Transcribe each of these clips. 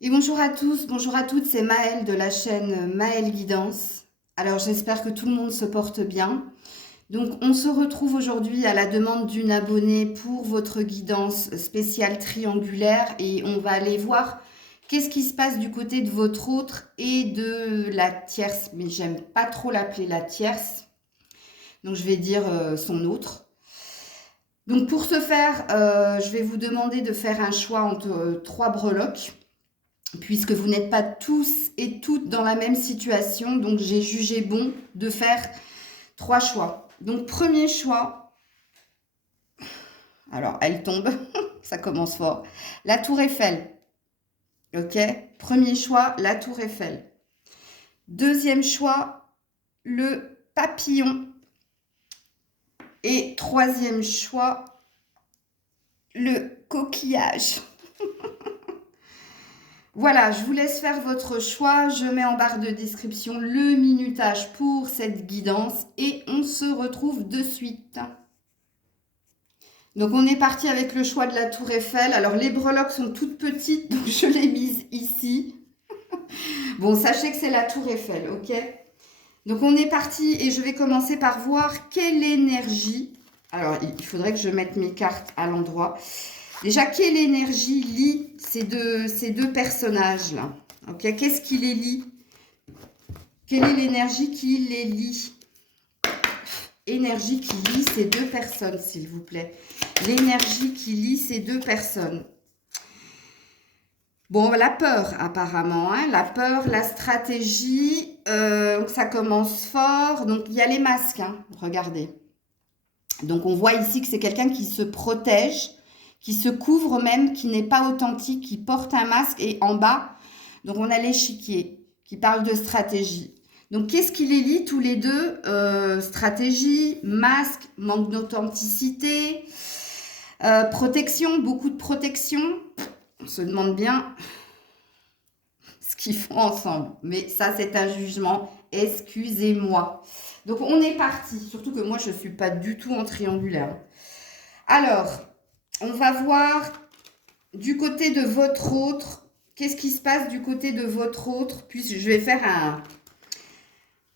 Et bonjour à tous, bonjour à toutes, c'est Maëlle de la chaîne Maëlle Guidance. Alors j'espère que tout le monde se porte bien. Donc on se retrouve aujourd'hui à la demande d'une abonnée pour votre guidance spéciale triangulaire et on va aller voir qu'est-ce qui se passe du côté de votre autre et de la tierce, mais j'aime pas trop l'appeler la tierce, donc je vais dire son autre. Donc pour ce faire, je vais vous demander de faire un choix entre trois breloques puisque vous n'êtes pas tous et toutes dans la même situation, donc j'ai jugé bon de faire trois choix. Donc premier choix, alors elle tombe, ça commence fort, la tour Eiffel, ok. Premier choix, la tour Eiffel. Deuxième choix, le papillon. Et troisième choix, le coquillage. Voilà, je vous laisse faire votre choix. Je mets en barre de description le minutage pour cette guidance et on se retrouve de suite. Donc on est parti avec le choix de la tour Eiffel. Alors les breloques sont toutes petites, donc je les mise ici. Bon, sachez que c'est la tour Eiffel, ok? Donc on est parti et je vais commencer par voir quelle énergie. Alors il faudrait que je mette mes cartes à l'endroit. Déjà, quelle énergie lie ces deux personnages-là? Ok, qu'est-ce qui les lie? Quelle est l'énergie qui les lie? Énergie qui lie ces deux personnes, s'il vous plaît. L'énergie qui lie ces deux personnes. Bon, la peur, apparemment. Hein, la peur, la stratégie. Ça commence fort. Donc, il y a les masques. Hein, regardez. Donc, on voit ici que c'est quelqu'un qui se protège, qui se couvre même, qui n'est pas authentique, qui porte un masque. Et en bas, donc on a l'échiquier qui parle de stratégie. Donc qu'est-ce qui les lie tous les deux? Stratégie, masque, manque d'authenticité, protection, beaucoup de protection. On se demande bien ce qu'ils font ensemble. Mais ça, c'est un jugement. Excusez-moi. Donc on est parti. Surtout que moi, je ne suis pas du tout en triangulaire. Alors, on va voir du côté de votre autre. Qu'est-ce qui se passe du côté de votre autre? Puis je vais faire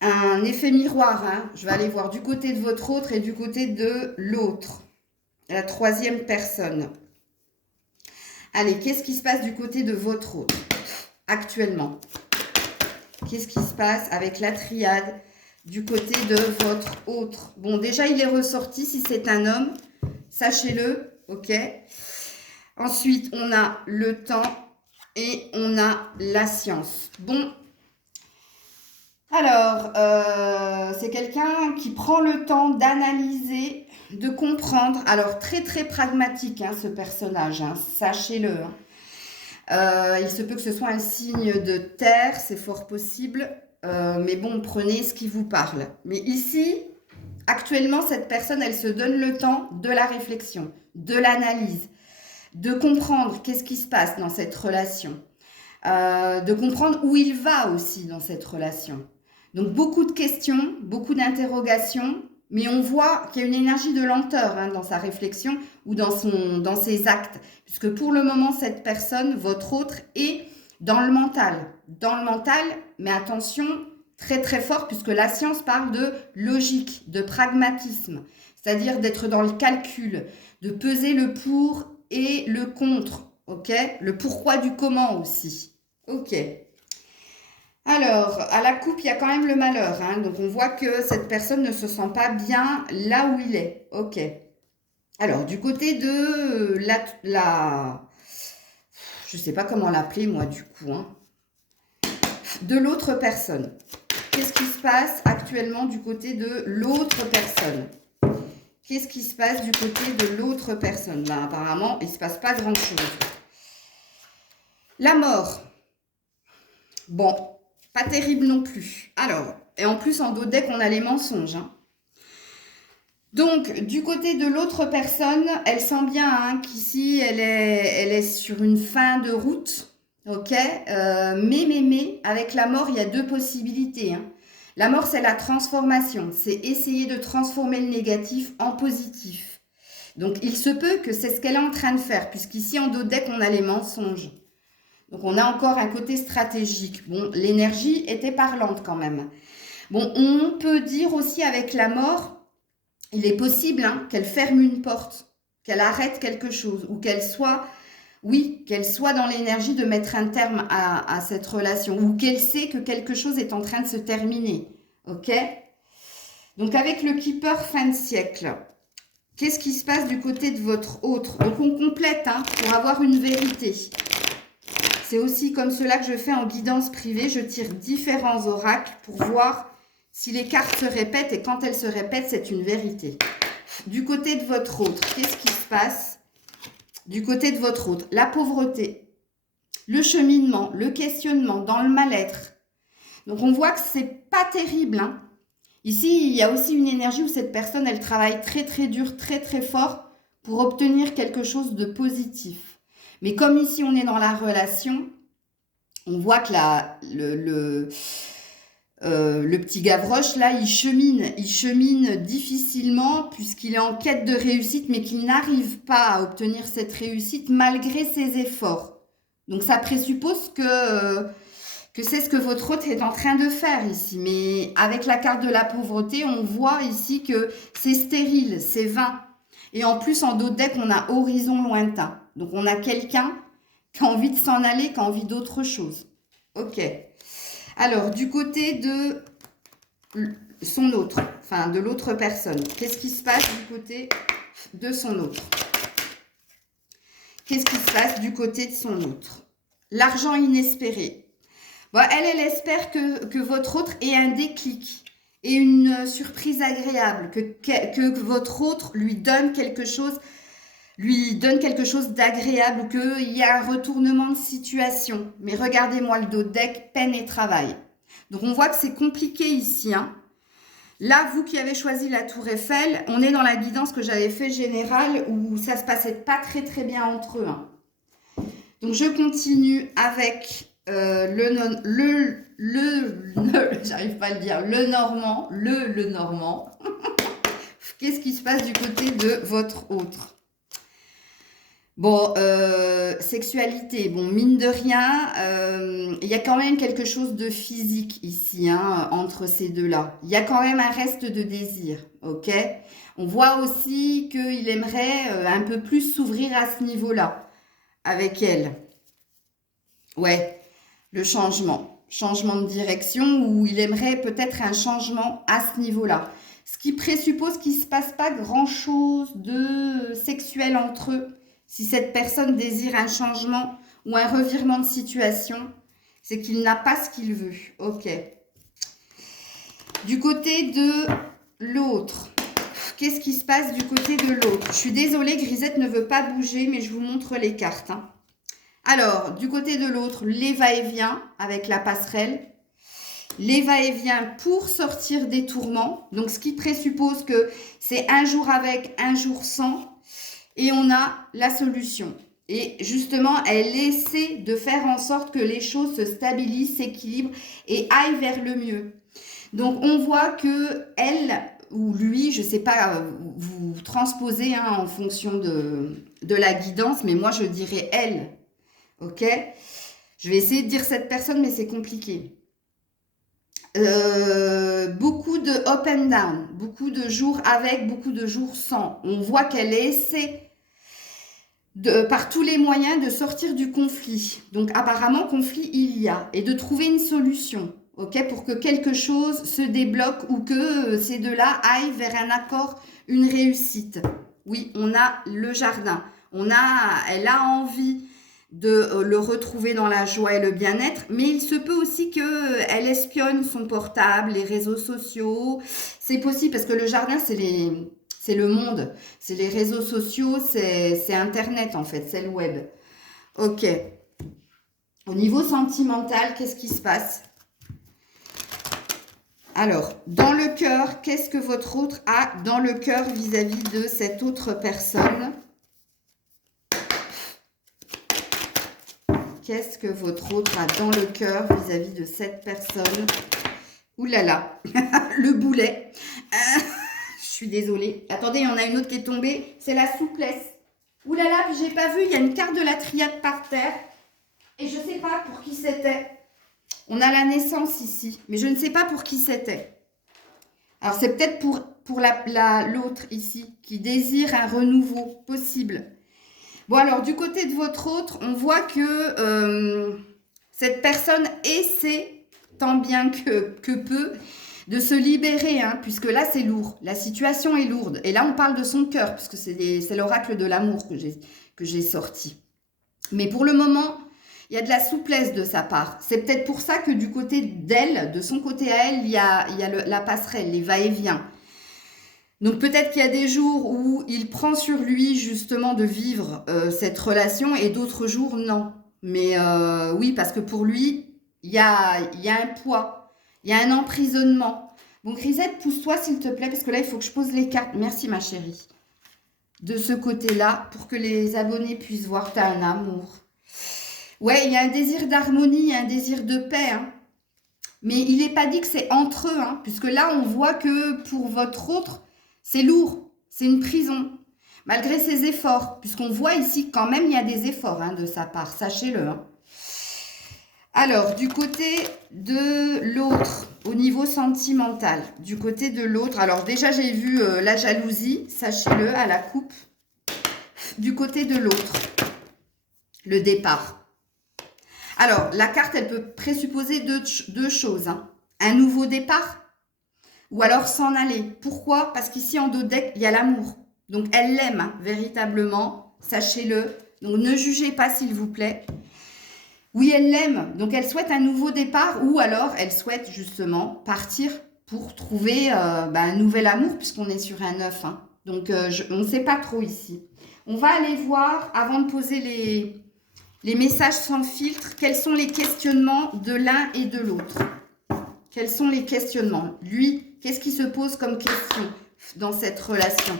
un effet miroir. Hein. Je vais aller voir du côté de votre autre et du côté de l'autre. La troisième personne. Allez, qu'est-ce qui se passe du côté de votre autre actuellement? Qu'est-ce qui se passe avec la triade du côté de votre autre? Bon, déjà, il est ressorti si c'est un homme. Sachez-le, ok? Ensuite, on a le temps et on a la science. Bon, alors, c'est quelqu'un qui prend le temps d'analyser, de comprendre. Alors, très, très pragmatique, hein, ce personnage, hein, sachez-le. Hein. Il se peut que ce soit un signe de terre, c'est fort possible. Mais bon, prenez ce qui vous parle. Mais ici, actuellement, cette personne, elle se donne le temps de la réflexion, de l'analyse, de comprendre qu'est-ce qui se passe dans cette relation, de comprendre où il va aussi dans cette relation. Donc beaucoup de questions, beaucoup d'interrogations, mais on voit qu'il y a une énergie de lenteur hein, dans sa réflexion ou dans ses actes, puisque pour le moment, cette personne, votre autre, est dans le mental. Dans le mental, mais attention, très très fort, puisque la science parle de logique, de pragmatisme, c'est-à-dire d'être dans le calcul, de peser le pour et le contre, ok? Le pourquoi du comment aussi, ok? Alors, à la coupe, il y a quand même le malheur, hein, donc on voit que cette personne ne se sent pas bien là où il est, ok? Alors, du côté de je sais pas comment l'appeler moi du coup, hein, de l'autre personne. Qu'est-ce qui se passe actuellement du côté de l'autre personne? Qu'est-ce qui se passe du côté de l'autre personne? Ben, apparemment, il ne se passe pas grand-chose. La mort. Bon, pas terrible non plus. Alors, et en plus, en dos de deck, on a les mensonges. Hein. Donc, du côté de l'autre personne, elle sent bien hein, qu'ici, elle est sur une fin de route. Ok mais, avec la mort, il y a deux possibilités. Hein. La mort, c'est la transformation. C'est essayer de transformer le négatif en positif. Donc, il se peut que c'est ce qu'elle est en train de faire, puisqu'ici, en dos de deck, on a les mensonges. Donc, on a encore un côté stratégique. Bon, l'énergie était parlante quand même. Bon, on peut dire aussi avec la mort, il est possible hein, qu'elle ferme une porte, qu'elle arrête quelque chose ou qu'elle soit, oui, qu'elle soit dans l'énergie de mettre un terme à cette relation ou qu'elle sait que quelque chose est en train de se terminer. Ok? Donc, avec le Keeper fin de siècle, qu'est-ce qui se passe du côté de votre autre? Donc, on complète hein, pour avoir une vérité. C'est aussi comme cela que je fais en guidance privée. Je tire différents oracles pour voir si les cartes se répètent. Et quand elles se répètent, c'est une vérité. Du côté de votre autre, qu'est-ce qui se passe? Du côté de votre autre, la pauvreté, le cheminement, le questionnement, dans le mal-être. Donc, on voit que c'est pas terrible, hein. Ici, il y a aussi une énergie où cette personne, elle travaille très, très dur, très, très fort pour obtenir quelque chose de positif. Mais comme ici, on est dans la relation, on voit que le petit Gavroche, là, il chemine difficilement puisqu'il est en quête de réussite, mais qu'il n'arrive pas à obtenir cette réussite malgré ses efforts. Donc, ça présuppose que c'est ce que votre autre est en train de faire ici. Mais avec la carte de la pauvreté, on voit ici que c'est stérile, c'est vain. Et en plus, en dos de deck, on a horizon lointain. Donc, on a quelqu'un qui a envie de s'en aller, qui a envie d'autre chose. Ok. Alors, du côté de son autre, enfin de l'autre personne, qu'est-ce qui se passe du côté de son autre? Qu'est-ce qui se passe du côté de son autre? L'argent inespéré. Bon, elle espère que votre autre ait un déclic et une surprise agréable, que votre autre lui donne quelque chose d'agréable, qu'il y a un retournement de situation. Mais regardez-moi le dos de deck, peine et travail. Donc, on voit que c'est compliqué ici. Hein. Là, vous qui avez choisi la Tour Eiffel, on est dans la guidance que j'avais fait générale où ça se passait pas très très bien entre eux. Hein. Donc, je continue avec j'arrive pas à le dire, le normand. Qu'est-ce qui se passe du côté de votre autre? Bon, sexualité, bon, mine de rien, il y a quand même quelque chose de physique ici, hein, entre ces deux-là. Il y a quand même un reste de désir, ok? On voit aussi qu'il aimerait un peu plus s'ouvrir à ce niveau-là, avec elle. Ouais, le changement de direction, où il aimerait peut-être un changement à ce niveau-là. Ce qui présuppose qu'il ne se passe pas grand-chose de sexuel entre eux. Si cette personne désire un changement ou un revirement de situation, c'est qu'il n'a pas ce qu'il veut. Ok. Du côté de l'autre, qu'est-ce qui se passe du côté de l'autre? Je suis désolée, Grisette ne veut pas bouger, mais je vous montre les cartes. Hein. Alors, du côté de l'autre, les va-et-vient avec la passerelle. Les va-et-vient pour sortir des tourments. Donc, ce qui présuppose que c'est un jour avec, un jour sans. Et on a la solution. Et justement, elle essaie de faire en sorte que les choses se stabilisent, s'équilibrent et aillent vers le mieux. Donc, on voit que elle ou lui, je ne sais pas, vous transposez hein, en fonction de la guidance, mais moi, je dirais elle. Ok? Je vais essayer de dire cette personne, mais c'est compliqué. Beaucoup de up and down, beaucoup de jours avec, beaucoup de jours sans. On voit qu'elle essaie par tous les moyens de sortir du conflit. Donc apparemment, conflit il y a. Et de trouver une solution, ok, pour que quelque chose se débloque ou que ces deux-là aillent vers un accord, une réussite. Oui, on a le jardin. Elle a envie de le retrouver dans la joie et le bien-être, mais il se peut aussi qu'elle espionne son portable, les réseaux sociaux. C'est possible parce que le jardin, c'est le monde, c'est les réseaux sociaux, c'est Internet en fait, c'est le web. Ok. Au niveau sentimental, qu'est-ce qui se passe? Alors, dans le cœur, qu'est-ce que votre autre a dans le cœur vis-à-vis de cette autre personne? Qu'est-ce que votre autre a dans le cœur vis-à-vis de cette personne? Ouh là là, le boulet. Je suis désolée. Attendez, il y en a une autre qui est tombée. C'est la souplesse. Ouh là là, j'ai pas vu, il y a une carte de la triade par terre. Et je ne sais pas pour qui c'était. On a la naissance ici, mais je ne sais pas pour qui c'était. Alors, c'est peut-être pour l'autre ici, qui désire un renouveau possible. Bon, alors, du côté de votre autre, on voit que cette personne essaie, tant bien que peu, de se libérer, hein, puisque là, c'est lourd. La situation est lourde. Et là, on parle de son cœur, puisque c'est l'oracle de l'amour que j'ai sorti. Mais pour le moment, il y a de la souplesse de sa part. C'est peut-être pour ça que du côté d'elle, de son côté à elle, il y a la passerelle, les va-et-vient. Donc peut-être qu'il y a des jours où il prend sur lui justement de vivre cette relation et d'autres jours, non. Mais oui, parce que pour lui, il y a un poids, il y a un emprisonnement. Bon, Grisette, pousse-toi s'il te plaît, parce que là, il faut que je pose les cartes. Merci ma chérie. De ce côté-là, pour que les abonnés puissent voir que tu as un amour. Ouais, il y a un désir d'harmonie, un désir de paix. Hein. Mais il n'est pas dit que c'est entre eux. Hein, puisque là, on voit que pour votre autre, c'est lourd. C'est une prison. Malgré ses efforts. Puisqu'on voit ici quand même, il y a des efforts hein, de sa part. Sachez-le. Hein. Alors, du côté de l'autre, au niveau sentimental, du côté de l'autre, alors déjà j'ai vu la jalousie, sachez-le, à la coupe. Du côté de l'autre, le départ. Alors, la carte, elle peut présupposer deux choses. Hein. Un nouveau départ ou alors s'en aller. Pourquoi? Parce qu'ici, en dos de deck, il y a l'amour. Donc, elle l'aime hein, véritablement, sachez-le. Donc, ne jugez pas, s'il vous plaît. Oui, elle l'aime, donc elle souhaite un nouveau départ ou alors elle souhaite justement partir pour trouver un nouvel amour puisqu'on est sur un 9. Hein. Donc, on ne sait pas trop ici. On va aller voir, avant de poser les messages sans filtre, quels sont les questionnements de l'un et de l'autre. Quels sont les questionnements? Lui, qu'est-ce qui se pose comme question dans cette relation?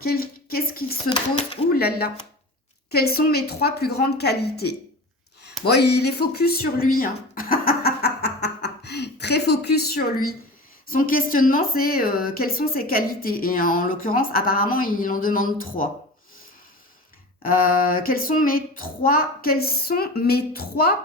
Qu'est-ce qu'il se pose? Ouh là là! Quelles sont mes 3 plus grandes qualités? Bon, il est focus sur lui. Hein. Très focus sur lui. Son questionnement, c'est quelles sont ses qualités. Et en l'occurrence, apparemment, il en demande 3. Quelles sont mes trois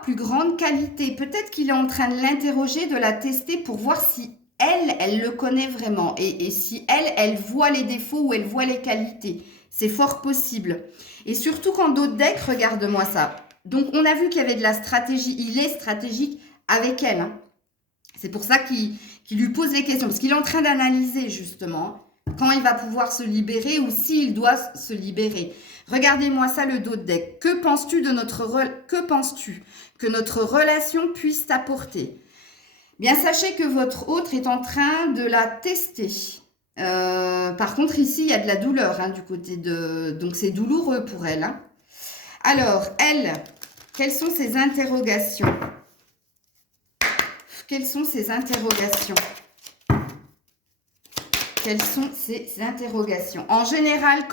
plus grandes qualités? Peut-être qu'il est en train de l'interroger, de la tester pour voir si elle le connaît vraiment. Et si elle voit les défauts ou elle voit les qualités. C'est fort possible. Et surtout qu'en d'autres decks, regarde-moi ça. Donc, on a vu qu'il y avait de la stratégie. Il est stratégique avec elle. Hein. C'est pour ça qu'il lui pose les questions. Parce qu'il est en train d'analyser, justement, quand il va pouvoir se libérer ou s'il doit se libérer. Regardez-moi ça, le dos de deck. Que penses-tu que notre relation puisse t'apporter? Bien, sachez que votre autre est en train de la tester. Par contre, ici, il y a de la douleur hein, du côté de... Donc, c'est douloureux pour elle. Hein. Alors, elle, quelles sont ses interrogations? Quelles sont ses interrogations? Quelles sont ses interrogations? En général,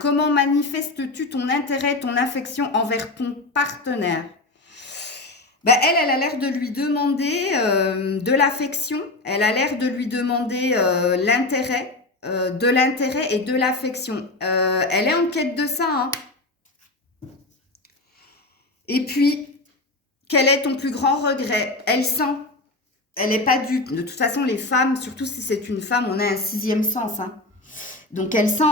comment manifestes-tu ton intérêt, ton affection envers ton partenaire? Ben, elle a l'air de lui demander de l'affection. Elle a l'air de lui demander de l'intérêt et de l'affection. Elle est en quête de ça. Hein. Et puis, quel est ton plus grand regret? Elle sent. Elle n'est pas dupe. De toute façon, les femmes, surtout si c'est une femme, on a un 6e sens. Hein. Donc, elle sent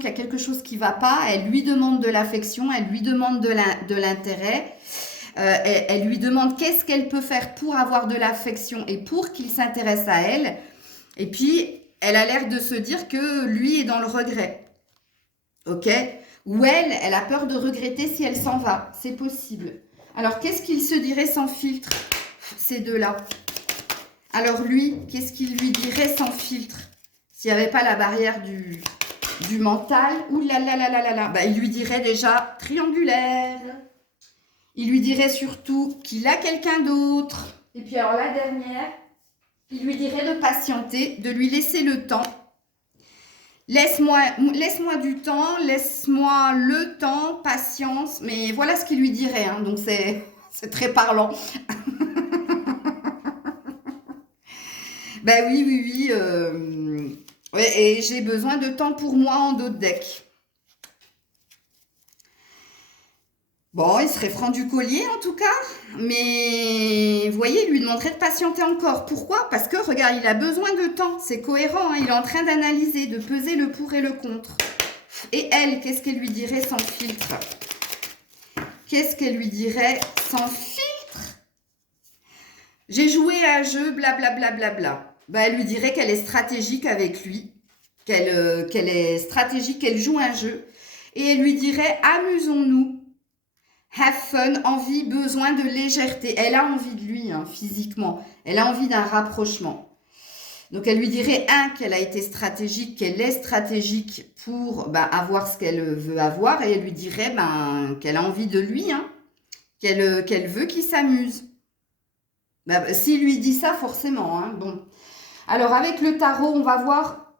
qu'il y a quelque chose qui ne va pas. Elle lui demande de l'affection, elle lui demande de l'intérêt. Elle lui demande qu'est-ce qu'elle peut faire pour avoir de l'affection et pour qu'il s'intéresse à elle. Et puis, elle a l'air de se dire que lui est dans le regret. Ok? Ou elle a peur de regretter si elle s'en va. C'est possible. Alors, qu'est-ce qu'il se dirait sans filtre, ces deux-là? Alors, lui, qu'est-ce qu'il lui dirait sans filtre? S'il n'y avait pas la barrière du mental. Ouh là là là là là là. Bah, il lui dirait déjà triangulaire. Il lui dirait surtout qu'il a quelqu'un d'autre. Et puis alors la dernière, il lui dirait de patienter, de lui laisser le temps. Laisse-moi du temps, laisse-moi le temps, patience. Mais voilà ce qu'il lui dirait. Hein. Donc c'est très parlant. Ben oui. Ouais, et j'ai besoin de temps pour moi en dos de deck. Bon, il serait franc du collier en tout cas, mais vous voyez, il lui demanderait de patienter encore. Pourquoi? Parce que, regarde, il a besoin de temps, c'est cohérent, hein, il est en train d'analyser, de peser le pour et le contre. Et elle, qu'est-ce qu'elle lui dirait sans filtre? Qu'est-ce qu'elle lui dirait sans filtre? J'ai joué à un jeu, blablabla. Bla, bla, bla. Ben, elle lui dirait qu'elle est stratégique avec lui, qu'elle est stratégique, qu'elle joue un jeu. Et elle lui dirait, amusons-nous. Have fun, envie, besoin de légèreté. Elle a envie de lui, hein, physiquement. Elle a envie d'un rapprochement. Donc, elle lui dirait, qu'elle a été stratégique, qu'elle est stratégique pour avoir ce qu'elle veut avoir. Et elle lui dirait qu'elle a envie de lui, hein, qu'elle veut qu'il s'amuse. S'il lui dit ça, forcément. Hein, bon. Alors, avec le tarot, on va voir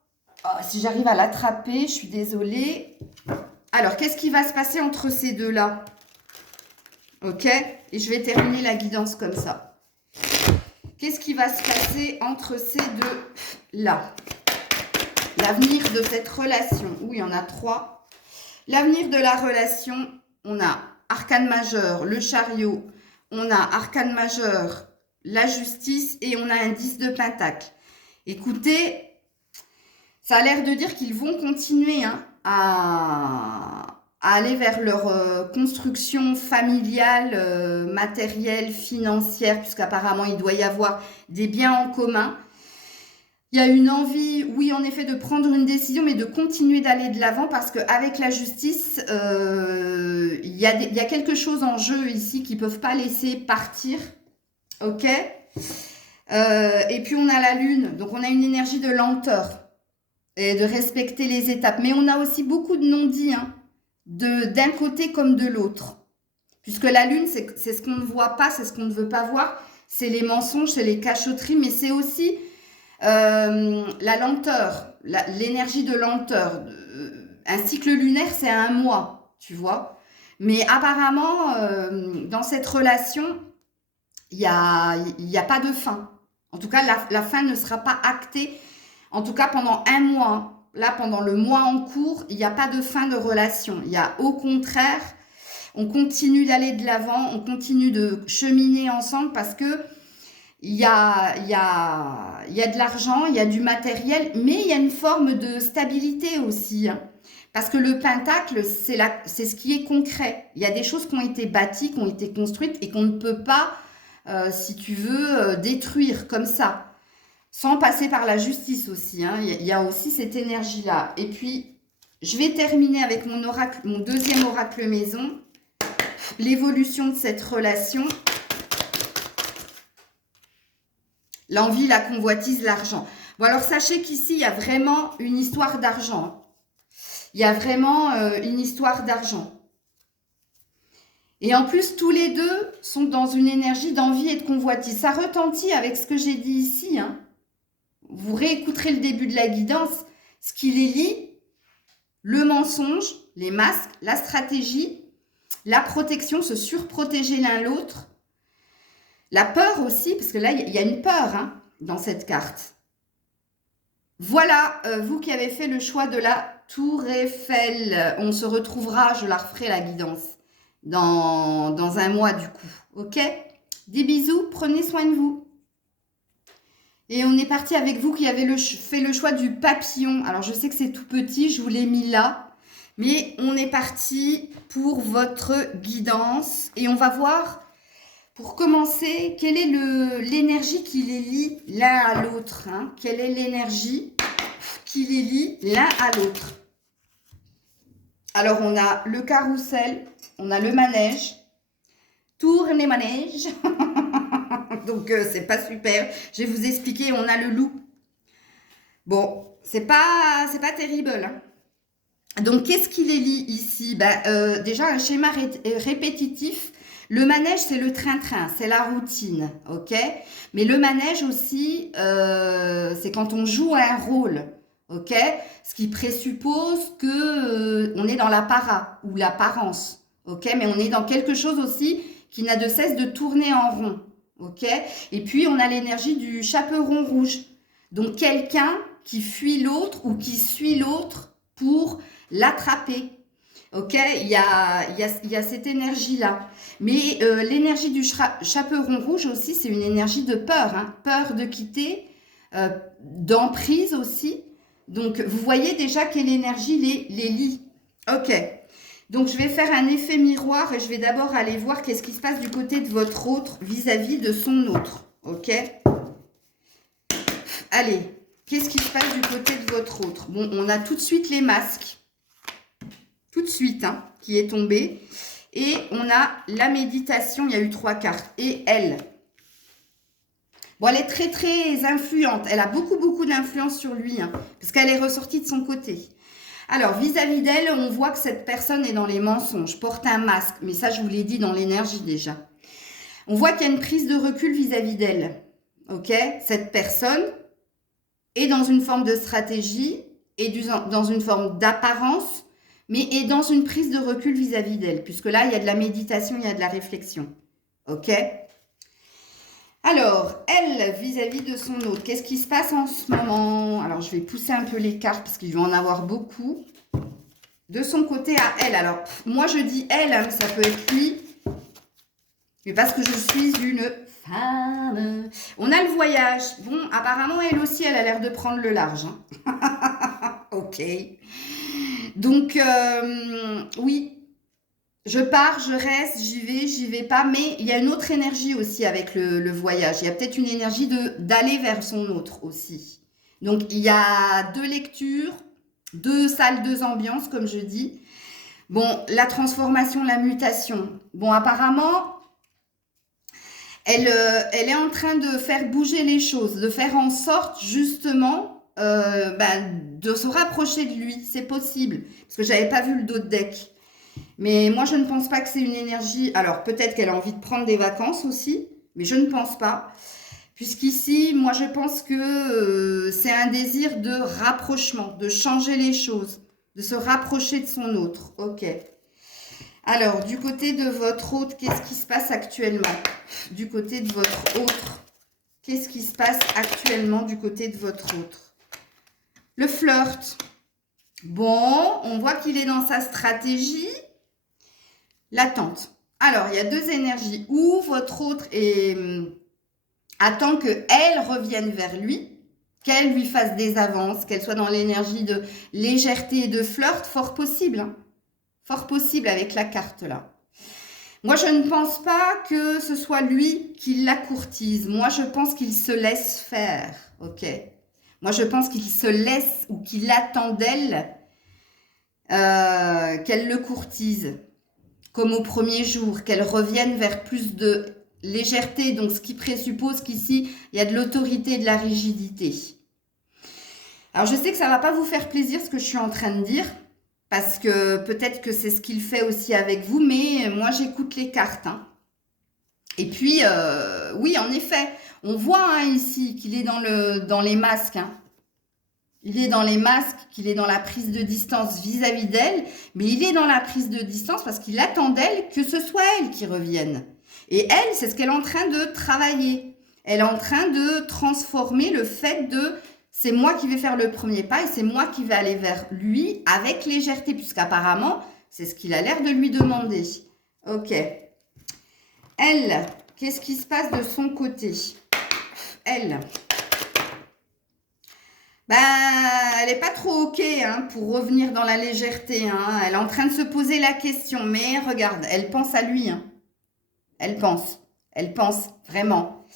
si j'arrive à l'attraper. Je suis désolée. Alors, qu'est-ce qui va se passer entre ces deux-là? Ok, et je vais terminer la guidance comme ça. Qu'est-ce qui va se passer entre ces deux-là? L'avenir de cette relation. Oui, il y en a 3. L'avenir de la relation, on a arcane majeur, le chariot. On a arcane majeur, la justice. Et on a un 10 de pentacle. Écoutez, ça a l'air de dire qu'ils vont continuer à aller vers leur construction familiale, matérielle, financière, puisqu'apparemment il doit y avoir des biens en commun. Il y a une envie, oui, en effet, de prendre une décision, mais de continuer d'aller de l'avant, parce qu'avec la justice, il y a quelque chose en jeu ici qu'ils ne peuvent pas laisser partir. Ok, et puis on a la lune, donc on a une énergie de lenteur et de respecter les étapes. Mais on a aussi beaucoup de non-dits, hein, d'un côté comme de l'autre. Puisque la lune, c'est ce qu'on ne voit pas, c'est ce qu'on ne veut pas voir. C'est les mensonges, c'est les cachotteries, mais c'est aussi la lenteur, l'énergie de lenteur. Un cycle lunaire, c'est 1 mois, tu vois. Mais apparemment, dans cette relation, il n'y a pas de fin. En tout cas, la fin ne sera pas actée. En tout cas, pendant 1 mois. Là, pendant le mois en cours, il n'y a pas de fin de relation. Il y a au contraire, on continue d'aller de l'avant, on continue de cheminer ensemble parce que il y a de l'argent, il y a du matériel, mais il y a une forme de stabilité aussi. Hein. Parce que le pentacle, c'est ce qui est concret. Il y a des choses qui ont été bâties, qui ont été construites et qu'on ne peut pas, si tu veux, détruire comme ça. Sans passer par la justice aussi. Hein. Il y a aussi cette énergie-là. Et puis, je vais terminer avec mon oracle, mon deuxième oracle maison. L'évolution de cette relation. L'envie, la convoitise, l'argent. Bon, alors sachez qu'ici, il y a vraiment une histoire d'argent. Il y a vraiment une histoire d'argent. Et en plus, tous les deux sont dans une énergie d'envie et de convoitise. Ça retentit avec ce que j'ai dit ici, hein. Vous réécouterez le début de la guidance, ce qui les lie, le mensonge, les masques, la stratégie, la protection, se surprotéger l'un l'autre, la peur aussi, parce que là, il y a une peur hein, dans cette carte. Voilà, vous qui avez fait le choix de la Tour Eiffel, on se retrouvera, je la referai la guidance, dans 1 mois du coup, ok? Des bisous, prenez soin de vous. Et on est parti avec vous qui avez fait le choix du papillon. Alors, je sais que c'est tout petit, je vous l'ai mis là. Mais on est parti pour votre guidance. Et on va voir, pour commencer, quelle est l'énergie qui les lie l'un à l'autre. Hein. Quelle est l'énergie qui les lie l'un à l'autre. Alors, on a le carrousel, on a le manège. Tournez manège. Donc, c'est pas super. Je vais vous expliquer. On a le loup. Bon, c'est pas terrible. Hein. Donc, qu'est-ce qui les lie ici? Déjà, un schéma répétitif. Le manège, c'est le train-train. C'est la routine. OK? Mais le manège aussi, c'est quand on joue un rôle. OK? Ce qui présuppose que on est dans la para ou l'apparence. OK? Mais on est dans quelque chose aussi qui n'a de cesse de tourner en rond. Ok? Et puis, on a l'énergie du chaperon rouge. Donc, quelqu'un qui fuit l'autre ou qui suit l'autre pour l'attraper. Ok, il y a cette énergie-là. Mais l'énergie du chaperon rouge aussi, c'est une énergie de peur, hein. Peur de quitter, d'emprise aussi. Donc, vous voyez déjà quelle énergie les lie. Ok, donc je vais faire un effet miroir et je vais d'abord aller voir qu'est-ce qui se passe du côté de votre autre vis-à-vis de son autre. Ok, allez, qu'est-ce qui se passe du côté de votre autre? Bon, on a tout de suite les masques. Tout de suite, hein, qui est tombé. Et on a la méditation, il y a eu 3 cartes. Et elle. Bon, elle est très, très influente. Elle a beaucoup, beaucoup d'influence sur lui, hein, parce qu'elle est ressortie de son côté. Alors, vis-à-vis d'elle, on voit que cette personne est dans les mensonges, porte un masque. Mais ça, je vous l'ai dit dans l'énergie déjà. On voit qu'il y a une prise de recul vis-à-vis d'elle. Ok? Cette personne est dans une forme de stratégie et dans une forme d'apparence, mais est dans une prise de recul vis-à-vis d'elle, puisque là, il y a de la méditation, il y a de la réflexion. Ok? Alors, elle, vis-à-vis de son autre, qu'est-ce qui se passe en ce moment? Alors, je vais pousser un peu les cartes, parce qu'il va en avoir beaucoup. De son côté à elle. Alors, moi, je dis elle, hein, mais ça peut être lui. Mais parce que je suis une femme. On a le voyage. Bon, apparemment, elle aussi, elle a l'air de prendre le large. Hein. Ok. Donc, oui, je pars, je reste, j'y vais pas. Mais il y a une autre énergie aussi avec le voyage. Il y a peut-être une énergie d'aller vers son autre aussi. Donc, il y a 2 lectures, 2 salles, 2 ambiances, comme je dis. Bon, la transformation, la mutation. Bon, apparemment, elle est en train de faire bouger les choses, de faire en sorte, justement, de se rapprocher de lui. C'est possible, parce que j'avais pas vu le dos de deck. Mais moi, je ne pense pas que c'est une énergie... Alors, peut-être qu'elle a envie de prendre des vacances aussi, mais je ne pense pas. Puisqu'ici, moi, je pense que c'est un désir de rapprochement, de changer les choses, de se rapprocher de son autre. Ok. Alors, du côté de votre autre, qu'est-ce qui se passe actuellement? Du côté de votre autre, qu'est-ce qui se passe actuellement du côté de votre autre? Le flirt. Bon, on voit qu'il est dans sa stratégie. L'attente. Alors, il y a 2 énergies. Ou votre autre attend qu'elle revienne vers lui, qu'elle lui fasse des avances, qu'elle soit dans l'énergie de légèreté et de flirt, fort possible. Hein. Fort possible avec la carte là. Moi, je ne pense pas que ce soit lui qui la courtise. Moi, je pense qu'il se laisse faire. Ok. Moi, je pense qu'il se laisse ou qu'il attend d'elle qu'elle le courtise. Comme au premier jour, qu'elle revienne vers plus de légèreté. Donc, ce qui présuppose qu'ici, il y a de l'autorité et de la rigidité. Alors, je sais que ça ne va pas vous faire plaisir ce que je suis en train de dire. Parce que peut-être que c'est ce qu'il fait aussi avec vous, mais moi j'écoute les cartes. Hein. Et puis, oui, en effet, on voit hein, ici qu'il est dans les masques. Hein. Il est dans les masques, qu'il est dans la prise de distance vis-à-vis d'elle, mais il est dans la prise de distance parce qu'il attend d'elle que ce soit elle qui revienne. Et elle, c'est ce qu'elle est en train de travailler. Elle est en train de transformer le fait de... C'est moi qui vais faire le premier pas et c'est moi qui vais aller vers lui avec légèreté, puisqu'apparemment, c'est ce qu'il a l'air de lui demander. Ok. Elle, qu'est-ce qui se passe de son côté? Elle. Elle n'est pas trop ok hein, pour revenir dans la légèreté. Hein. Elle est en train de se poser la question, mais regarde, elle pense à lui. Hein. Elle pense vraiment.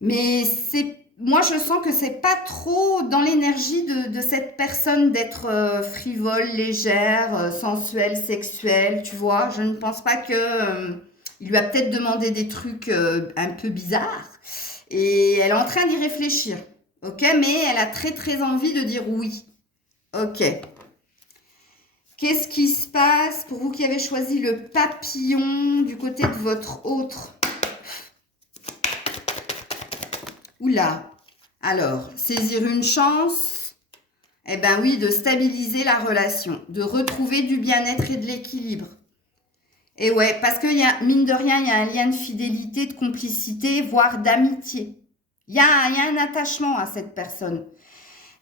Mais c'est... Moi, je sens que c'est pas trop dans l'énergie de cette personne d'être frivole, légère, sensuelle, sexuelle, tu vois. Je ne pense pas que il lui a peut-être demandé des trucs un peu bizarres. Et elle est en train d'y réfléchir, ok? Mais elle a très, très envie de dire oui, ok. Qu'est-ce qui se passe pour vous qui avez choisi le papillon du côté de votre autre? Oula. Alors, saisir une chance, eh ben oui, de stabiliser la relation, de retrouver du bien-être et de l'équilibre. Et ouais, parce que mine de rien, il y a un lien de fidélité, de complicité, voire d'amitié. Il y a un attachement à cette personne.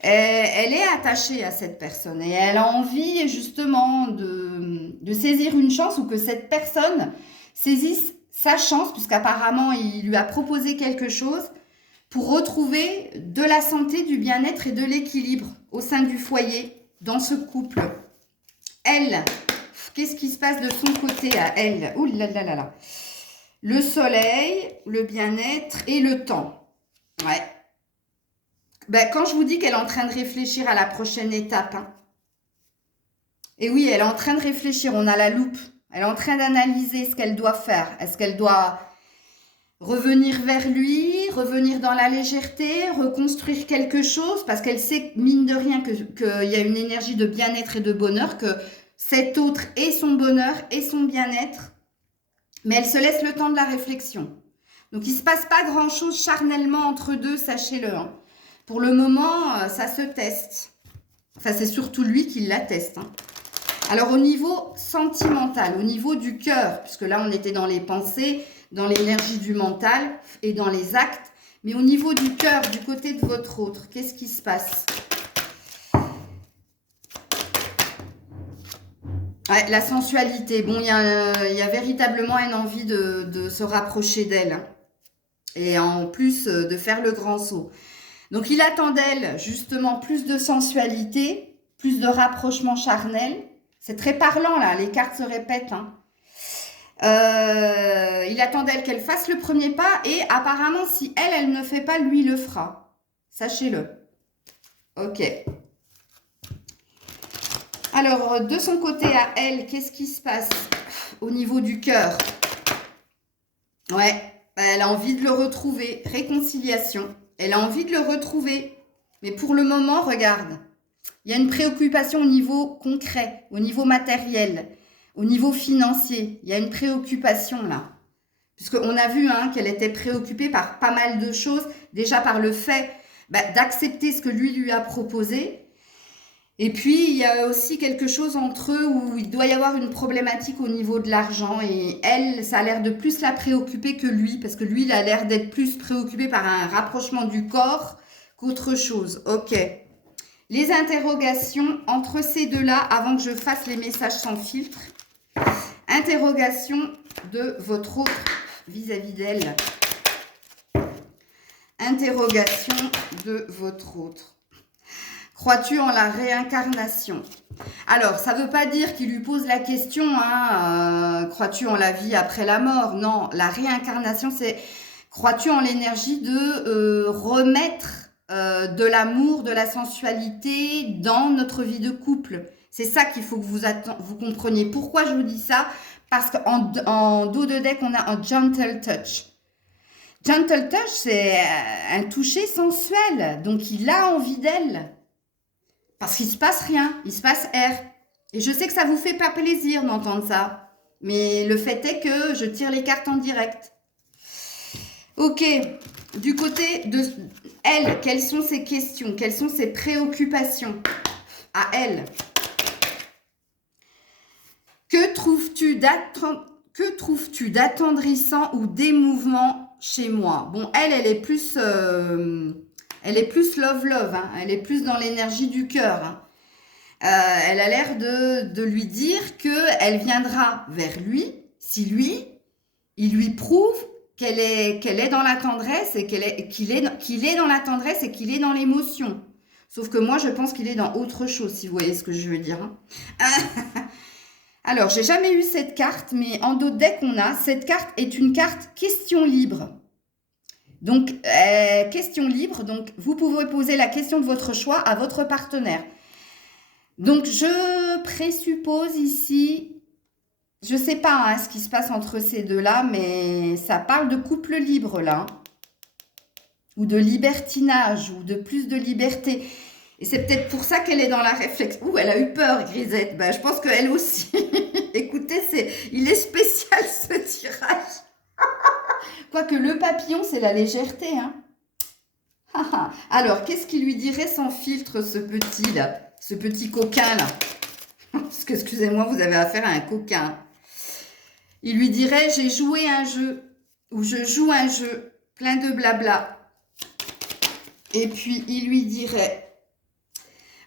Elle est attachée à cette personne et elle a envie justement de saisir une chance ou que cette personne saisisse sa chance, puisqu'apparemment il lui a proposé quelque chose pour retrouver de la santé, du bien-être et de l'équilibre au sein du foyer, dans ce couple. Elle, qu'est-ce qui se passe de son côté à elle? Ouh là là là là. Le soleil, le bien-être et le temps. Ouais. Ben, quand je vous dis qu'elle est en train de réfléchir à la prochaine étape, hein. Et oui, elle est en train de réfléchir, on a la loupe. Elle est en train d'analyser ce qu'elle doit faire. Est-ce qu'elle doit revenir vers lui, revenir dans la légèreté, reconstruire quelque chose? Parce qu'elle sait, mine de rien, qu'il y a une énergie de bien-être et de bonheur, que cet autre est son bonheur et son bien-être. Mais elle se laisse le temps de la réflexion. Donc, il ne se passe pas grand-chose charnellement entre deux, sachez-le, hein. Pour le moment, ça se teste. Enfin, c'est surtout lui qui la teste, hein. Alors, au niveau sentimental, au niveau du cœur, puisque là, on était dans les pensées, dans l'énergie du mental et dans les actes. Mais au niveau du cœur, du côté de votre autre, qu'est-ce qui se passe? Ouais, la sensualité. Bon, il y a véritablement une envie de se rapprocher d'elle, hein. Et en plus, de faire le grand saut. Donc, il attend d'elle, justement, plus de sensualité, plus de rapprochement charnel. C'est très parlant, là. Les cartes se répètent, hein. Il attend d'elle qu'elle fasse le premier pas. Et apparemment, si elle ne fait pas, lui le fera. Sachez-le. Ok. Alors, de son côté à elle, qu'est-ce qui se passe au niveau du cœur? Ouais, elle a envie de le retrouver. Réconciliation. Elle a envie de le retrouver. Mais pour le moment, regarde. Il y a une préoccupation au niveau concret, au niveau matériel, au niveau financier. Il y a une préoccupation là. Puisqu'on a vu, hein, qu'elle était préoccupée par pas mal de choses. Déjà par le fait d'accepter ce que lui a proposé. Et puis, il y a aussi quelque chose entre eux où il doit y avoir une problématique au niveau de l'argent. Et elle, ça a l'air de plus la préoccuper que lui. Parce que lui, il a l'air d'être plus préoccupé par un rapprochement du corps qu'autre chose. Ok. Les interrogations entre ces deux-là, avant que je fasse les messages sans filtre. Interrogation de votre autre vis-à-vis d'elle. Interrogation de votre autre. Crois-tu en la réincarnation? Alors, ça ne veut pas dire qu'il lui pose la question, hein, crois-tu en la vie après la mort? Non, la réincarnation, c'est crois-tu en l'énergie de remettre de l'amour, de la sensualité dans notre vie de couple? C'est ça qu'il faut que vous compreniez. Pourquoi je vous dis ça? Parce qu'en dos de deck, on a un gentle touch. Gentle touch, c'est un toucher sensuel. Donc, il a envie d'elle. Parce qu'il ne se passe rien, il se passe R. Et je sais que ça ne vous fait pas plaisir d'entendre ça. Mais le fait est que je tire les cartes en direct. Ok, du côté de elle, quelles sont ses questions? Quelles sont ses préoccupations à elle? Que trouves-tu d'attendrissant ou d'émouvant chez moi? Bon, elle est plus... elle est plus love, hein. Elle est plus dans l'énergie du cœur, hein. Elle a l'air de lui dire qu'elle viendra vers lui si lui, il lui prouve qu'elle est dans la tendresse et qu'il est dans la tendresse et qu'il est dans l'émotion. Sauf que moi, je pense qu'il est dans autre chose, si vous voyez ce que je veux dire, hein. Alors, j'ai jamais eu cette carte, mais en dos de deck, on a cette carte est une carte question libre. Donc, question libre, donc vous pouvez poser la question de votre choix à votre partenaire. Donc, je présuppose ici, je ne sais pas, hein, ce qui se passe entre ces deux-là, mais ça parle de couple libre, là. Ou de libertinage, ou de plus de liberté. Et c'est peut-être pour ça qu'elle est dans la réflexion. Ouh, elle a eu peur, Grisette. Ben, je pense qu'elle aussi. Écoutez, il est spécial, ce tirage. Quoique le papillon, c'est la légèreté, hein. Alors, qu'est-ce qu'il lui dirait sans filtre, ce petit, là? Ce petit coquin, là? Parce que, excusez-moi, vous avez affaire à un coquin. Il lui dirait, j'ai joué un jeu, ou je joue un jeu, plein de blabla. Et puis, il lui dirait,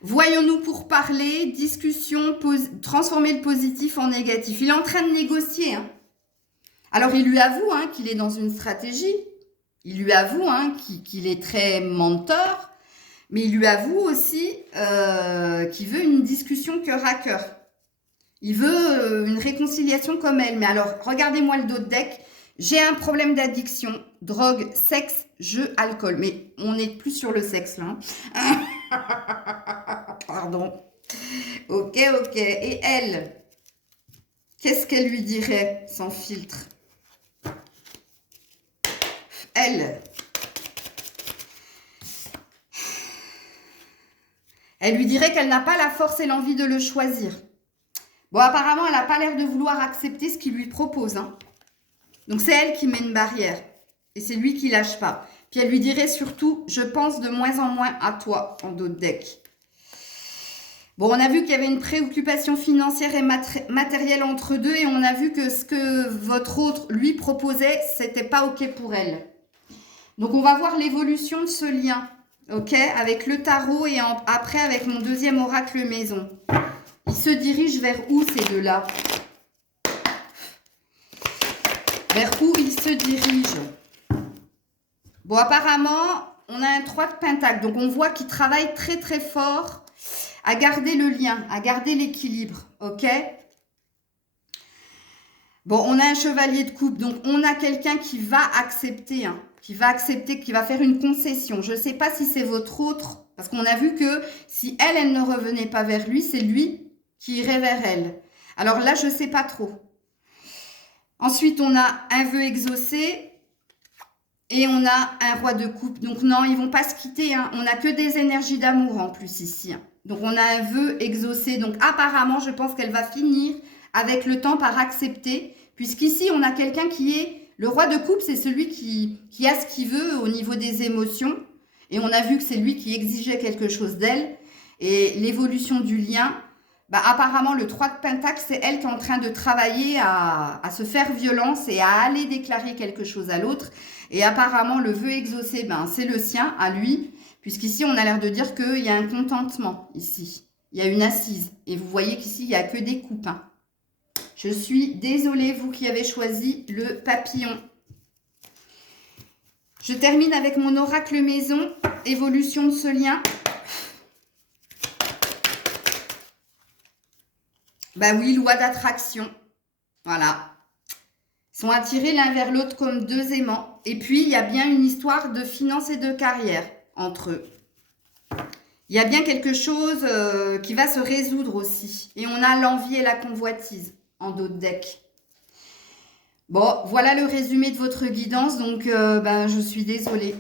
Voyons-nous pour parler, discussion, transformer le positif en négatif. Il est en train de négocier. Hein. Alors, il lui avoue hein, qu'il est dans une stratégie. Il lui avoue hein, qu'il est très menteur. Mais il lui avoue aussi qu'il veut une discussion cœur à cœur. Il veut une réconciliation comme elle. Mais alors, regardez-moi le dos de deck. J'ai un problème d'addiction, drogue, sexe, jeu, alcool. Mais on n'est plus sur le sexe là. Hein. Pardon. Ok. Et elle, qu'est-ce qu'elle lui dirait sans filtre? Elle lui dirait qu'elle n'a pas la force et l'envie de le choisir. Bon, apparemment, elle n'a pas l'air de vouloir accepter ce qu'il lui propose. Hein. Donc, c'est elle qui met une barrière. Et c'est lui qui lâche pas. Puis, elle lui dirait surtout, je pense de moins en moins à toi, en dos de deck. Bon, on a vu qu'il y avait une préoccupation financière et matérielle entre deux. Et on a vu que ce que votre autre lui proposait, c'était pas OK pour elle. Donc, on va voir l'évolution de ce lien. OK, avec le tarot et après avec mon deuxième oracle maison. Ils se dirigent vers où ces deux-là? Vers où ils se dirigent? Bon, apparemment, on a un 3 de pentacle. Donc, on voit qu'ils travaillent très, très fort à garder le lien, à garder l'équilibre. OK? Bon, on a un chevalier de coupe. Donc, on a quelqu'un qui va accepter, hein, qui va faire une concession. Je ne sais pas si c'est votre autre, parce qu'on a vu que si elle ne revenait pas vers lui, c'est lui qui irait vers elle. Alors là, je ne sais pas trop. Ensuite, on a un vœu exaucé et on a un roi de coupe. Donc non, ils ne vont pas se quitter. Hein. On n'a que des énergies d'amour en plus ici. Hein. Donc on a un vœu exaucé. Donc apparemment, je pense qu'elle va finir avec le temps par accepter. Puisqu'ici, on a quelqu'un qui est... Le roi de coupe, c'est celui qui a ce qu'il veut au niveau des émotions. Et on a vu que c'est lui qui exigeait quelque chose d'elle. Et l'évolution du lien, bah, apparemment, le 3 de pentacle, c'est elle qui est en train de travailler à se faire violence et à aller déclarer quelque chose à l'autre. Et apparemment, le vœu exaucé, ben, c'est le sien, à lui. Puisqu'ici, on a l'air de dire qu'il y a un contentement, ici. Il y a une assise. Et vous voyez qu'ici, il n'y a que des coupes. Hein. Je suis désolée, vous qui avez choisi le papillon. Je termine avec mon oracle maison, évolution de ce lien. Bah oui, loi d'attraction. Voilà. Ils sont attirés l'un vers l'autre comme deux aimants. Et puis, il y a bien une histoire de finance et de carrière entre eux. Il y a bien quelque chose qui va se résoudre aussi. Et on a l'envie et la convoitise en dos de deck. Bon, voilà le résumé de votre guidance. Donc, ben, je suis désolée.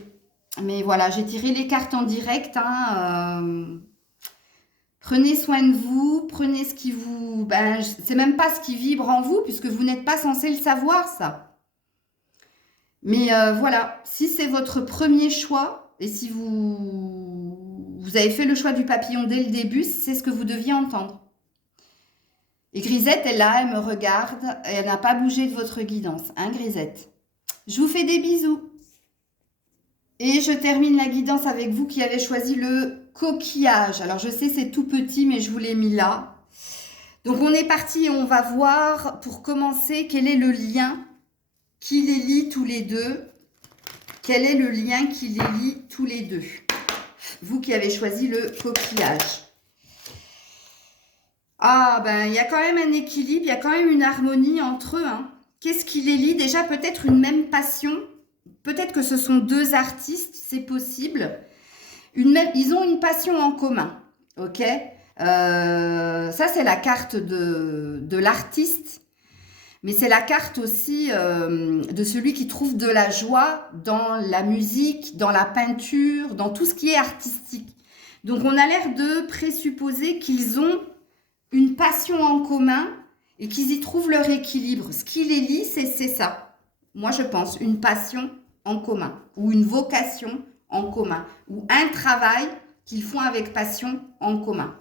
Mais voilà, j'ai tiré les cartes en direct. Hein, prenez soin de vous. Prenez ce qui vous... Ben, c'est même pas ce qui vibre en vous, puisque vous n'êtes pas censé le savoir, ça. Mais voilà, si c'est votre premier choix, et si vous avez fait le choix du papillon dès le début, c'est ce que vous deviez entendre. Et Grisette est là, elle me regarde, et elle n'a pas bougé de votre guidance, hein Grisette? Je vous fais des bisous. Et je termine la guidance avec vous qui avez choisi le coquillage. Alors je sais c'est tout petit, mais je vous l'ai mis là. Donc on est parti et on va voir pour commencer quel est le lien qui les lie tous les deux. Quel est le lien qui les lie tous les deux? Vous qui avez choisi le coquillage. Ah, ben, il y a quand même un équilibre, il y a quand même une harmonie entre eux. Hein. Qu'est-ce qui les lie? Déjà, peut-être une même passion. Peut-être que ce sont deux artistes, c'est possible. Ils ont une passion en commun, ok? Ça, c'est la carte de l'artiste. Mais c'est la carte aussi de celui qui trouve de la joie dans la musique, dans la peinture, dans tout ce qui est artistique. Donc, on a l'air de présupposer qu'ils ont une passion en commun et qu'ils y trouvent leur équilibre. Ce qui les lie, c'est ça. Moi, je pense, une passion en commun ou une vocation en commun ou un travail qu'ils font avec passion en commun.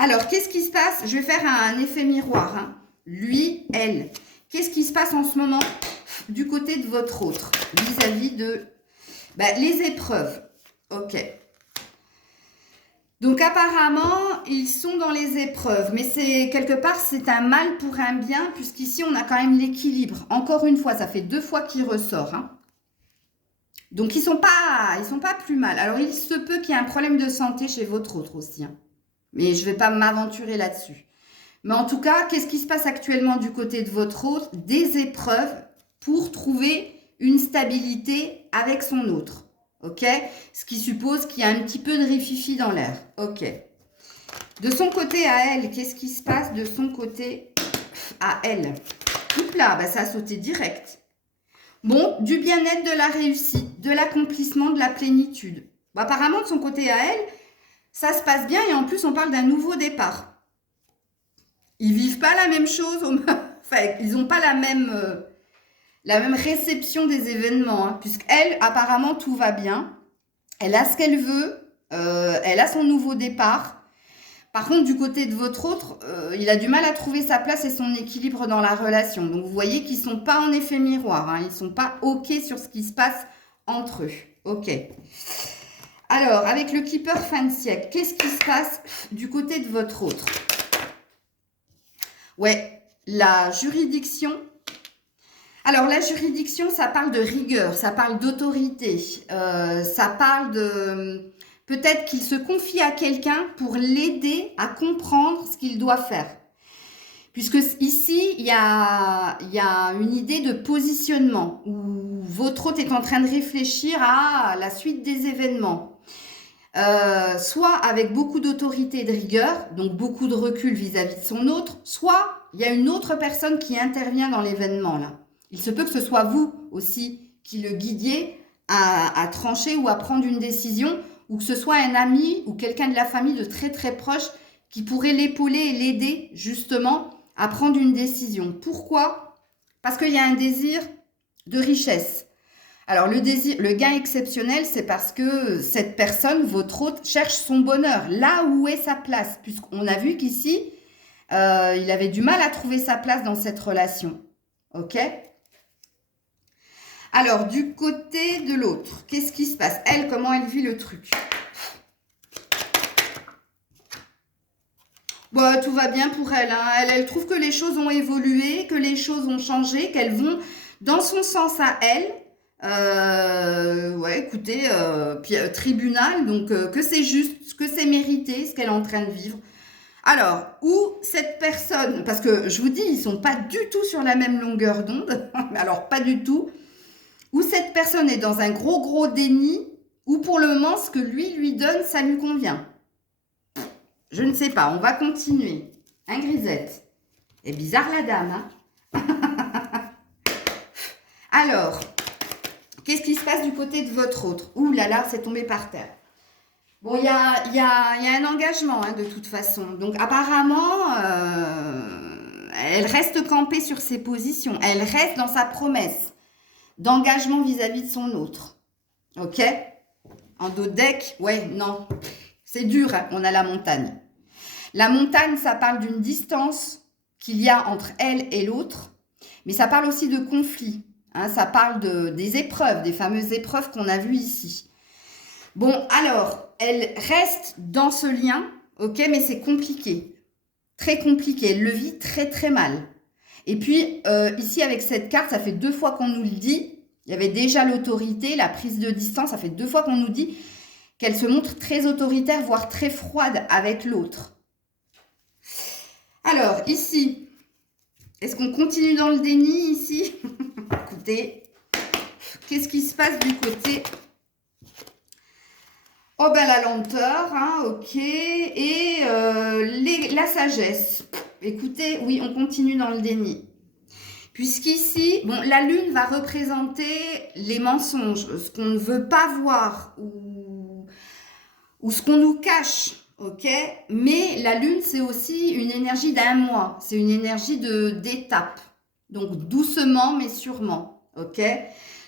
Alors, qu'est-ce qui se passe? Je vais faire un effet miroir. Hein. Lui, elle. Qu'est-ce qui se passe en ce moment du côté de votre autre vis-à-vis de les épreuves? Ok. Donc apparemment, ils sont dans les épreuves, mais c'est quelque part, c'est un mal pour un bien, puisqu'ici, on a quand même l'équilibre. Encore une fois, ça fait 2 fois qu'il ressort, hein. Donc, ils sont pas plus mal. Alors, il se peut qu'il y ait un problème de santé chez votre autre aussi, hein. Mais je ne vais pas m'aventurer là-dessus. Mais en tout cas, qu'est-ce qui se passe actuellement du côté de votre autre? Des épreuves pour trouver une stabilité avec son autre. Ok? Ce qui suppose qu'il y a un petit peu de rififi dans l'air. Ok. De son côté à elle, qu'est-ce qui se passe de son côté à elle? Oups là, bah ça a sauté direct. Bon, du bien-être, de la réussite, de l'accomplissement, de la plénitude. Bon, apparemment, de son côté à elle, ça se passe bien et en plus, on parle d'un nouveau départ. Ils vivent pas la même chose, enfin, ils n'ont pas la même réception des événements, hein, puisqu'elle, apparemment, tout va bien. Elle a ce qu'elle veut, elle a son nouveau départ. Par contre, du côté de votre autre, il a du mal à trouver sa place et son équilibre dans la relation. Donc, vous voyez qu'ils ne sont pas en effet miroir, hein, ils ne sont pas OK sur ce qui se passe entre eux. OK. Alors, avec le Keeper fin de siècle, qu'est-ce qui se passe du côté de votre autre? Ouais, la juridiction. Alors, la juridiction, ça parle de rigueur, ça parle d'autorité, ça parle de... Peut-être qu'il se confie à quelqu'un pour l'aider à comprendre ce qu'il doit faire. Puisque ici, il y a une idée de positionnement où votre hôte est en train de réfléchir à la suite des événements. Soit avec beaucoup d'autorité et de rigueur, donc beaucoup de recul vis-à-vis de son autre, soit il y a une autre personne qui intervient dans l'événement là. Il se peut que ce soit vous aussi qui le guidiez à trancher ou à prendre une décision, ou que ce soit un ami ou quelqu'un de la famille de très très proche qui pourrait l'épauler et l'aider justement à prendre une décision. Pourquoi? Parce qu'il y a un désir de richesse. Alors le désir, le gain exceptionnel, c'est parce que cette personne, votre hôte, cherche son bonheur, là où est sa place, puisqu'on a vu qu'ici, il avait du mal à trouver sa place dans cette relation. Ok? Alors, du côté de l'autre, qu'est-ce qui se passe? Elle, comment elle vit le truc? Bon, tout va bien pour elle, hein. Elle trouve que les choses ont évolué, que les choses ont changé, qu'elles vont dans son sens à elle. Ouais, écoutez, puis, tribunal, donc que c'est juste, que c'est mérité, ce qu'elle est en train de vivre. Alors, où cette personne, parce que je vous dis, ils sont pas du tout sur la même longueur d'onde, alors pas du tout, où cette personne est dans un gros déni, ou pour le moment, ce que lui donne, ça lui convient. Je ne sais pas, on va continuer. Hein, Grisette? C'est bizarre la dame, hein? Alors, qu'est-ce qui se passe du côté de votre autre? Ouh là là, c'est tombé par terre. Bon, il y a un engagement, hein, de toute façon. Donc, apparemment, elle reste campée sur ses positions. Elle reste dans sa promesse d'engagement vis-à-vis de son autre. Ok? En dos de deck, ouais, non. C'est dur, hein, on a la montagne. La montagne, ça parle d'une distance qu'il y a entre elle et l'autre, mais ça parle aussi de conflits. Hein, ça parle des épreuves, des fameuses épreuves qu'on a vues ici. Bon, alors, elle reste dans ce lien, ok, mais c'est compliqué. Très compliqué. Elle le vit très mal. Et puis, ici, avec cette carte, ça fait 2 fois qu'on nous le dit. Il y avait déjà l'autorité, la prise de distance. Ça fait 2 fois qu'on nous dit qu'elle se montre très autoritaire, voire très froide avec l'autre. Alors, ici, est-ce qu'on continue dans le déni ici? Écoutez, qu'est-ce qui se passe du côté? Oh ben la lenteur, hein, ok, et la sagesse. Écoutez, oui, on continue dans le déni. Puisqu'ici, bon, la lune va représenter les mensonges, ce qu'on ne veut pas voir ou ce qu'on nous cache, ok? Mais la lune, c'est aussi une énergie d'un mois, c'est une énergie d'étape. Donc doucement mais sûrement, ok?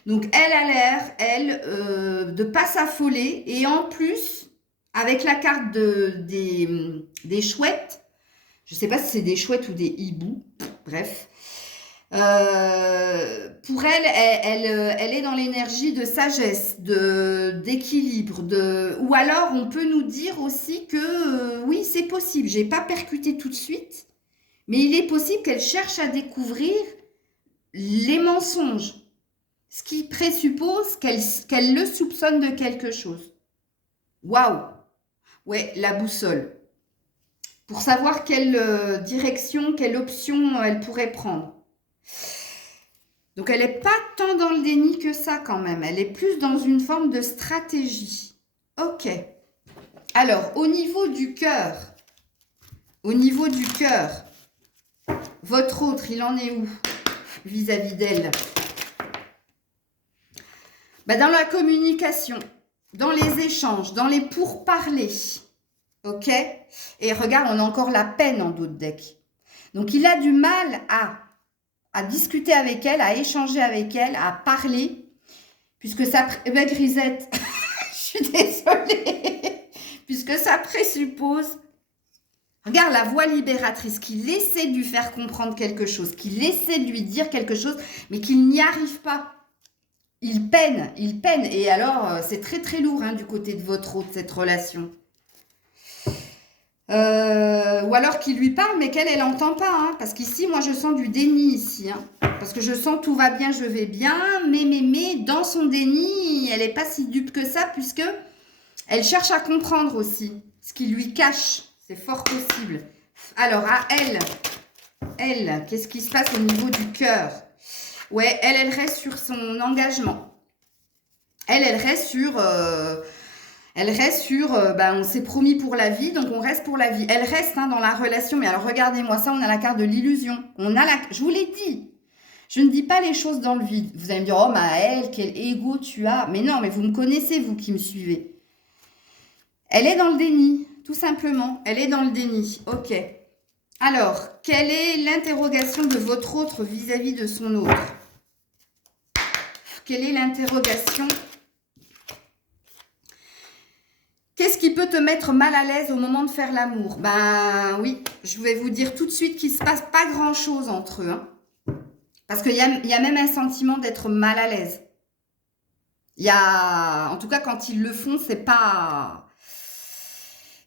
Donc elle a l'air, de pas s'affoler, et en plus, avec la carte des chouettes, je sais pas si c'est des chouettes ou des hiboux, bref, Pour elle, elle est dans l'énergie de sagesse, d'équilibre, ou alors on peut nous dire aussi que oui, c'est possible. J'ai pas percuté tout de suite, mais il est possible qu'elle cherche à découvrir les mensonges, ce qui présuppose qu'elle le soupçonne de quelque chose. Waouh! Ouais, la boussole. Pour savoir quelle direction, quelle option elle pourrait prendre. Donc, elle n'est pas tant dans le déni que ça quand même. Elle est plus dans une forme de stratégie. Ok. Alors, au niveau du cœur, votre autre, il en est où vis-à-vis d'elle? Dans la communication, dans les échanges, dans les pourparlers. Ok? Et regarde, on a encore la peine en dos de deck. Donc, il a du mal à discuter avec elle, à échanger avec elle, à parler, puisque ça... Grisette, je suis désolée, puisque ça présuppose... Regarde la voix libératrice, qu'il essaie de lui faire comprendre quelque chose, qu'il essaie de lui dire quelque chose, mais qu'il n'y arrive pas. Il peine, et alors c'est très très lourd du côté de votre autre, cette relation. Ou alors qu'il lui parle, mais qu'elle n'entend pas. Parce qu'ici, moi, je sens du déni ici. Parce que je sens tout va bien, je vais bien. Mais, dans son déni, elle n'est pas si dupe que ça, puisque elle cherche à comprendre aussi ce qui lui cache. C'est fort possible. Alors, à elle, qu'est-ce qui se passe au niveau du cœur? Ouais, elle reste sur son engagement. Elle reste sur... on s'est promis pour la vie, donc on reste pour la vie. Elle reste dans la relation, mais alors regardez-moi ça, on a la carte de l'illusion. Je vous l'ai dit, je ne dis pas les choses dans le vide. Vous allez me dire, oh Maëlle, quel ego tu as. Mais non, mais vous me connaissez, vous qui me suivez. Elle est dans le déni, tout simplement. Elle est dans le déni, ok. Alors, quelle est l'interrogation de votre autre vis-à-vis de son autre? Quelle est l'interrogation? Qu'est-ce qui peut te mettre mal à l'aise au moment de faire l'amour? Oui, je vais vous dire tout de suite qu'il ne se passe pas grand-chose entre eux. Parce qu'il y a même un sentiment d'être mal à l'aise. En tout cas, quand ils le font, c'est pas...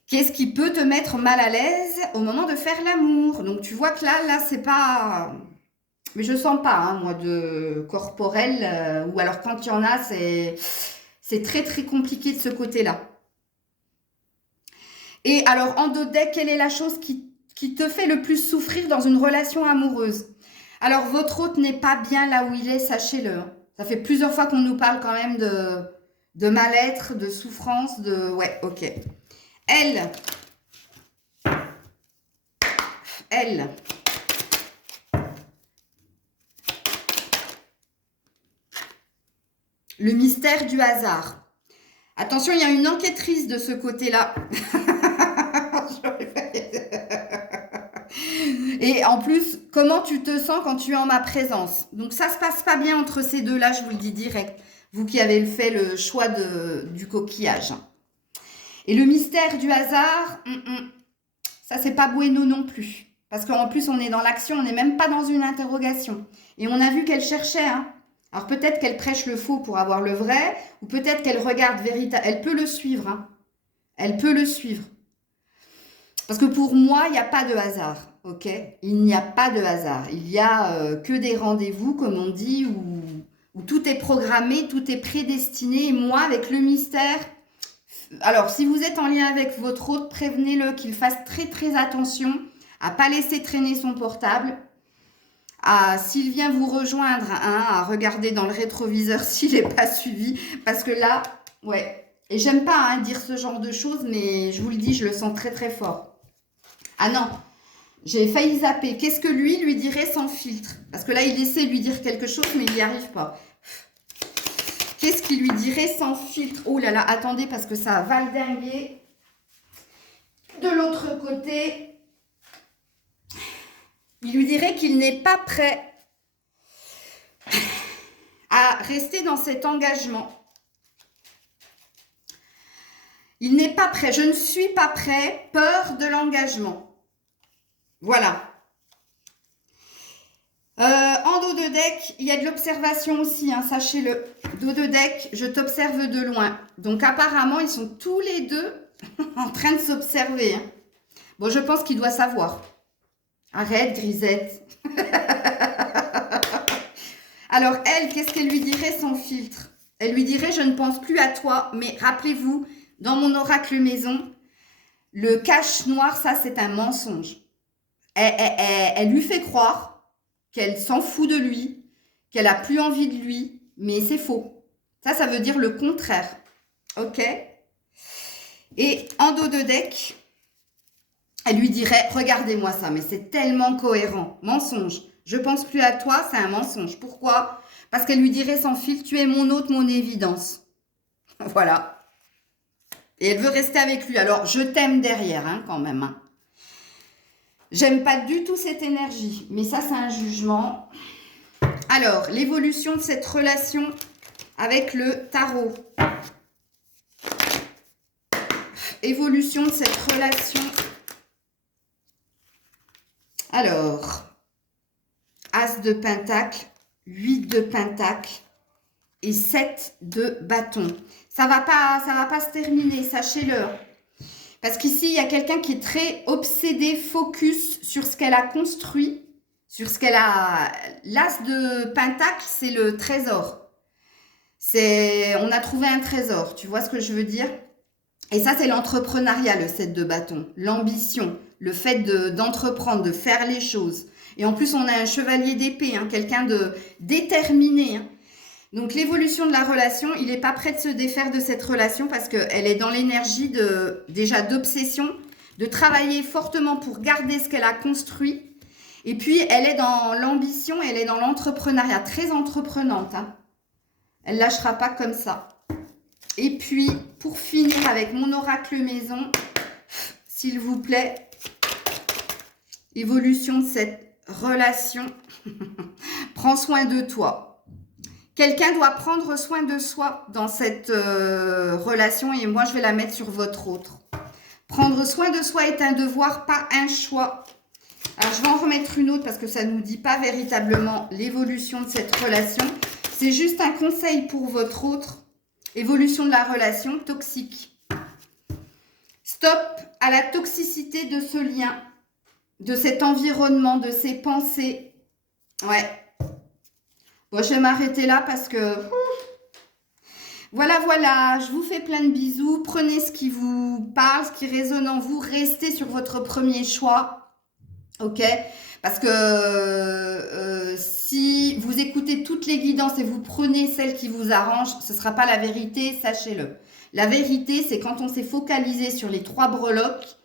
Qu'est-ce qui peut te mettre mal à l'aise au moment de faire l'amour? Donc, tu vois que là, c'est pas... Mais je sens pas, moi, de corporel. Ou alors, quand il y en a, c'est très, très compliqué de ce côté-là. Et alors, en dos de deck, quelle est la chose qui te fait le plus souffrir dans une relation amoureuse? Alors, votre autre n'est pas bien là où il est, sachez-le. Ça fait plusieurs fois qu'on nous parle quand même de mal-être, de souffrance, de... Ouais, ok. Elle. Le mystère du hasard. Attention, il y a une enquêtrice de ce côté-là. Et en plus, comment tu te sens quand tu es en ma présence? Donc, ça se passe pas bien entre ces deux-là, je vous le dis direct. Vous qui avez fait le choix du coquillage. Et le mystère du hasard, ça, c'est pas bueno non plus. Parce qu'en plus, on est dans l'action, on n'est même pas dans une interrogation. Et on a vu qu'elle cherchait, Alors, peut-être qu'elle prêche le faux pour avoir le vrai, ou peut-être qu'elle regarde véritablement. Elle peut le suivre, Elle peut le suivre. Parce que pour moi, il n'y a pas de hasard, ok? Il n'y a pas de hasard. Il n'y a que des rendez-vous, comme on dit, où tout est programmé, tout est prédestiné. Et moi, avec le mystère... Alors, si vous êtes en lien avec votre autre, prévenez-le qu'il fasse très, très attention à ne pas laisser traîner son portable. S'il vient vous rejoindre, à regarder dans le rétroviseur s'il n'est pas suivi. Parce que là, ouais. Et j'aime pas dire ce genre de choses, mais je vous le dis, je le sens très, très fort. Ah non, j'ai failli zapper. Qu'est-ce que lui dirait sans filtre? Parce que là, il essaie de lui dire quelque chose, mais il n'y arrive pas. Qu'est-ce qu'il lui dirait sans filtre? Oh là là, attendez, parce que ça va le dinguer. De l'autre côté, il lui dirait qu'il n'est pas prêt à rester dans cet engagement. Il n'est pas prêt. Je ne suis pas prêt. Peur de l'engagement. Voilà. En de deck, il y a de l'observation aussi, hein, sachez-le. Dos de deck, je t'observe de loin. Donc apparemment, ils sont tous les deux en train de s'observer. Hein. Bon, je pense qu'il doit savoir. Arrête, grisette. Alors elle, qu'est-ce qu'elle lui dirait sans filtre? Elle lui dirait, je ne pense plus à toi, mais rappelez-vous, dans mon oracle maison, le cache noir, ça c'est un mensonge. Elle lui fait croire qu'elle s'en fout de lui, qu'elle a plus envie de lui, mais c'est faux. Ça veut dire le contraire. Ok? Et en dos de deck, elle lui dirait, regardez-moi ça, mais c'est tellement cohérent. Mensonge. Je pense plus à toi, c'est un mensonge. Pourquoi? Parce qu'elle lui dirait sans fil, tu es mon hôte, mon évidence. Voilà. Et elle veut rester avec lui. Alors, je t'aime derrière, hein, quand même. Hein. J'aime pas du tout cette énergie, mais ça, c'est un jugement. Alors, l'évolution de cette relation avec le tarot. Évolution de cette relation. Alors, As de pentacle, 8 de pentacle et 7 de bâton. Ça va pas se terminer, sachez-le. Parce qu'ici, il y a quelqu'un qui est très obsédé, focus sur ce qu'elle a construit, sur ce qu'elle a... L'as de pentacle, c'est le trésor. On a trouvé un trésor, tu vois ce que je veux dire? Et ça, c'est l'entrepreneuriat, le 7 de bâton. L'ambition, le fait d'entreprendre, de faire les choses. Et en plus, on a un chevalier d'épée, hein, quelqu'un de déterminé. Hein. Donc, l'évolution de la relation, il n'est pas prêt de se défaire de cette relation parce qu'elle est dans l'énergie déjà d'obsession, de travailler fortement pour garder ce qu'elle a construit. Et puis, elle est dans l'ambition, elle est dans l'entrepreneuriat, très entreprenante. Hein. Elle ne lâchera pas comme ça. Et puis, pour finir avec mon oracle maison, s'il vous plaît, évolution de cette relation, prends soin de toi. Quelqu'un doit prendre soin de soi dans cette relation et moi, je vais la mettre sur votre autre. Prendre soin de soi est un devoir, pas un choix. Alors, je vais en remettre une autre parce que ça ne nous dit pas véritablement l'évolution de cette relation. C'est juste un conseil pour votre autre. Évolution de la relation toxique. Stop à la toxicité de ce lien, de cet environnement, de ces pensées. Ouais. Bon, je vais m'arrêter là parce que... Voilà, je vous fais plein de bisous. Prenez ce qui vous parle, ce qui résonne en vous. Restez sur votre premier choix. Ok? Parce que si vous écoutez toutes les guidances et vous prenez celle qui vous arrange, ce ne sera pas la vérité, sachez-le. La vérité, c'est quand on s'est focalisé sur les 3 breloques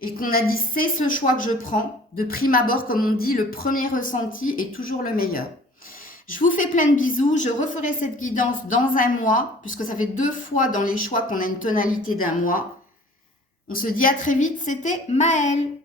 et qu'on a dit c'est ce choix que je prends, de prime abord, comme on dit, le premier ressenti est toujours le meilleur. Je vous fais plein de bisous. Je referai cette guidance dans un mois, puisque ça fait 2 fois dans les choix qu'on a une tonalité d'un mois. On se dit à très vite. C'était Maëlle.